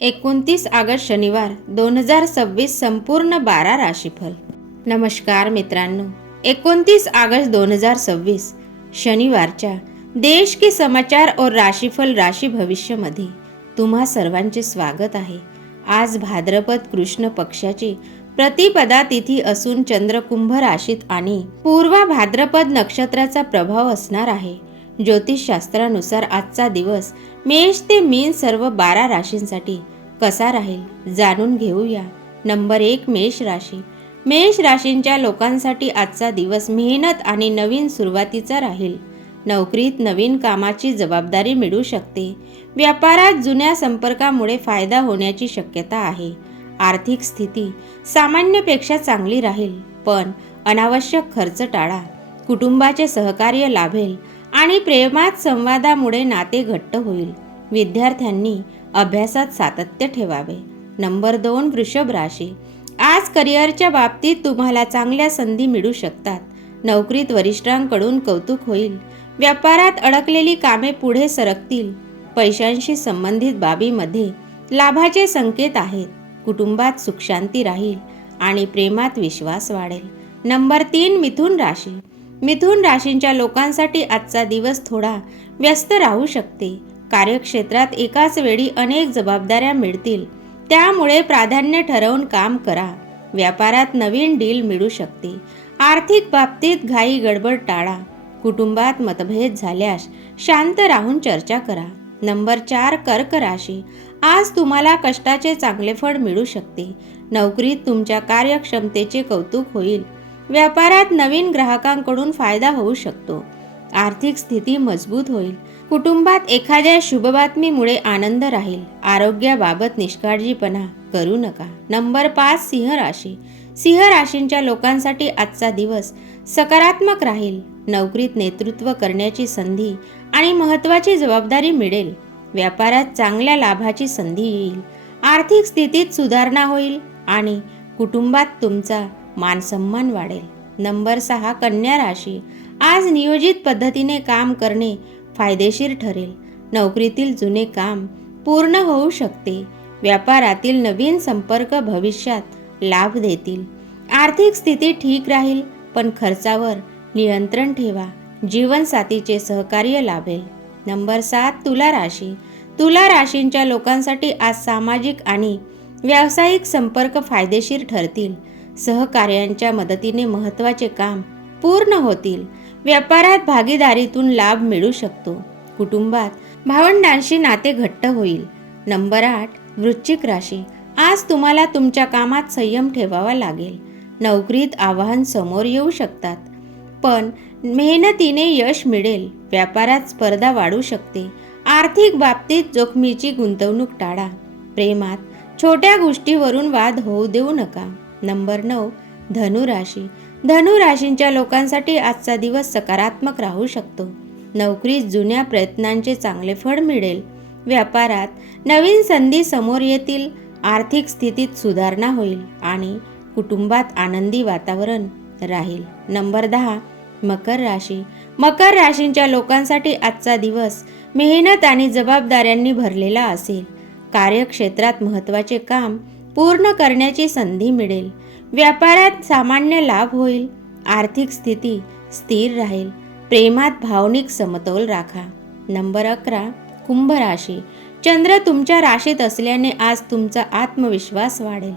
29 August शनिवार 2026 संपूर्ण 12 राशीफल। नमस्कार मित्रांनो, 29 ऑगस्ट 2026 शनिवारच्या देश के समाचार और राशीफल राशी भविष्य मध्ये तुम्हा सर्वांचे स्वागत आहे। आज भाद्रपद कृष्ण पक्षाची प्रतिपदा तिथी असून चंद्र कुंभ राशीत आणि पूर्वा भाद्रपद नक्षत्राचा प्रभाव असणार आहे। ज्योतिषशास्त्रानुसार आजचा दिवस मेष ते मीन सर्व 12 राशींसाठी कसा राहील जाणून घेऊया। नंबर 1 मेष राशी। मेष राशींच्या लोकांसाठी आजचा दिवस मेहनत आणि नवीन सुरुवातीचा राहील। नोकरीत नवीन कामाची जबाबदारी मिळू शकते। व्यापारात जुन्या संपर्कामुळे फायदा होण्याची शक्यता आहे। आर्थिक स्थिती सामान्यपेक्षा चांगली राहील, पण अनावश्यक खर्च टाळा। कुटुंबाचे सहकार्य लाभेल आणि प्रेमात संवादामुळे नाते घट्ट होईल। विद्यार्थ्यांनी अभ्यासात सातत्य ठेवावे। नंबर 2 वृषभ राशी। आज करिअरच्या बाबतीत तुम्हाला चांगल्या संधी मिळू शकतात। नोकरीत वरिष्ठांकडून कौतुक होईल। व्यापारात अडकलेली कामे पुढे सरकतील। पैशांशी संबंधित बाबीमध्ये लाभाचे संकेत आहेत। कुटुंबात सुखशांती राहील आणि प्रेमात विश्वास वाढेल। नंबर 3 मिथुन राशी। मिथुन राशींच्या लोकांसाठी आजचा दिवस थोडा व्यस्त राहू शकते। कार्यक्षेत्रात एकाच वेळी अनेक जबाबदाऱ्या मिळतील, त्यामुळे प्राधान्य ठरवून काम करा। व्यापारात नवीन डील मिळू शकते। आर्थिक बाबतीत घाई गडबड टाळा। कुटुंबात मतभेद झाल्यास शांत राहून चर्चा करा। नंबर 4 कर्क राशी। आज तुम्हाला कष्टाचे चांगले फळ मिळू शकते। नोकरीत तुमच्या कार्यक्षमतेचे कौतुक होईल। व्यापारात नवीन ग्राहकांकडून फायदा होऊ शकतो। आर्थिक स्थिती मजबूत होईल। कुटुंबात एखाद्या शुभ बातमीमुळे आनंद राहील। आरोग्याबाबत निष्काळजीपणा करू नका। नंबर 5 सिंह राशी। सिंह राशींच्या लोकांसाठी आजचा दिवस सकारात्मक राहील। नोकरीत नेतृत्व करण्याची संधी आणि महत्त्वाची जबाबदारी मिळेल। व्यापारात चांगल्या लाभाची संधी येईल। आर्थिक स्थितीत सुधारणा होईल आणि कुटुंबात तुमचा मानसन्मान वाढेल। नंबर 6 कन्या राशी। आज नियोजित पद्धतीने काम करणे फायदेशीर ठरेल। नोकरीतील जुने काम पूर्ण होऊ शकते। व्यापारातील नवीन संपर्क भविष्यात लाभ देतील। आर्थिक स्थिती ठीक राहील, पण खर्चावर नियंत्रण ठेवा। जीवनसाथीचे सहकार्य लाभेल। नंबर 7 तुला राशी। तुला राशींच्या लोकांसाठी आज सामाजिक आणि व्यावसायिक संपर्क फायदेशीर ठरतील। सहकार्यांच्या मदतीने महत्त्वाचे काम पूर्ण होतील। व्यापारात भागीदारीतून लाभ मिळू शकतो। कुटुंबात भावंडांशी नाते घट्ट होईल। नंबर 8 वृश्चिक राशी। आज तुम्हाला तुमच्या कामात संयम ठेवावा लागेल। नोकरीत आव्हान समोर येऊ शकतात, पण मेहनतीने यश मिळेल। व्यापारात स्पर्धा वाढू शकते। आर्थिक बाबतीत जोखमीची गुंतवणूक टाळा। प्रेमात छोट्या गोष्टीवरून वाद होऊ देऊ नका। नंबर 9 धनु राशी। धनु राशींच्या लोकांसाठी आजचा दिवस सकारात्मक राहू शकतो। नोकरीत जुन्या प्रयत्नांचे चांगले फळ मिळेल। व्यापारात नवीन संधी समोर येतील। आर्थिक स्थितीत सुधारणा होईल आणि कुटुंबात आनंदी वातावरण राहील। नंबर 10 मकर राशी। मकर राशींच्या लोकांसाठी आजचा दिवस मेहनत आणि जबाबदाऱ्यांनी भरलेला असेल। कार्यक्षेत्रात महत्त्वाचे काम पूर्ण करण्याची संधी मिळेल। व्यापारात सामान्य लाभ होईल। आर्थिक स्थिती स्थिर राहील। प्रेमात भावनिक समतोल राखा। नंबर 11 कुंभ राशी। चंद्र तुमच्या राशीत असल्याने आज तुमचा आत्मविश्वास वाढेल।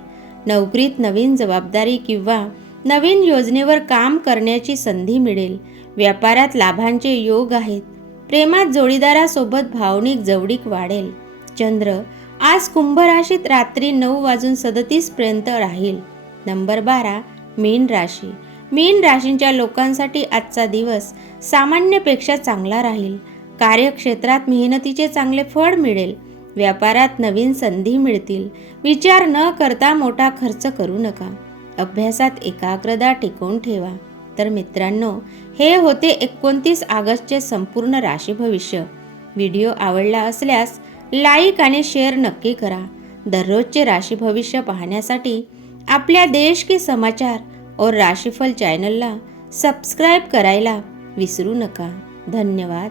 नोकरीत नवीन जबाबदारी किंवा नवीन योजनेवर काम करण्याची संधी मिळेल। व्यापारात लाभांचे योग आहेत। प्रेमात जोडीदारासोबत भावनिक जवळीक वाढेल। चंद्र आज कुंभ राशीत रात्री 9:37 पर्यंत राहील। नंबर 12 मीन राशी। मीन राशींच्या लोकांसाठी आजचा दिवस सामान्यपेक्षा चांगला राहील। कार्यक्षेत्रात मेहनतीचे चांगले फळ मिळेल। व्यापारात नवीन संधी मिळतील। विचार न करता मोठा खर्च करू नका। अभ्यासात एकाग्रता टिकवून ठेवा। तर मित्रांनो, हे होते 29 ऑगस्टचे संपूर्ण राशी भविष्य। व्हिडिओ आवडला असल्यास लाईक आणि शेअर नक्की करा। दररोजचे राशी भविष्य पाहण्यासाठी आपल्या देश के समाचार और राशीफल चॅनलला सबस्क्राईब करायला विसरू नका। धन्यवाद।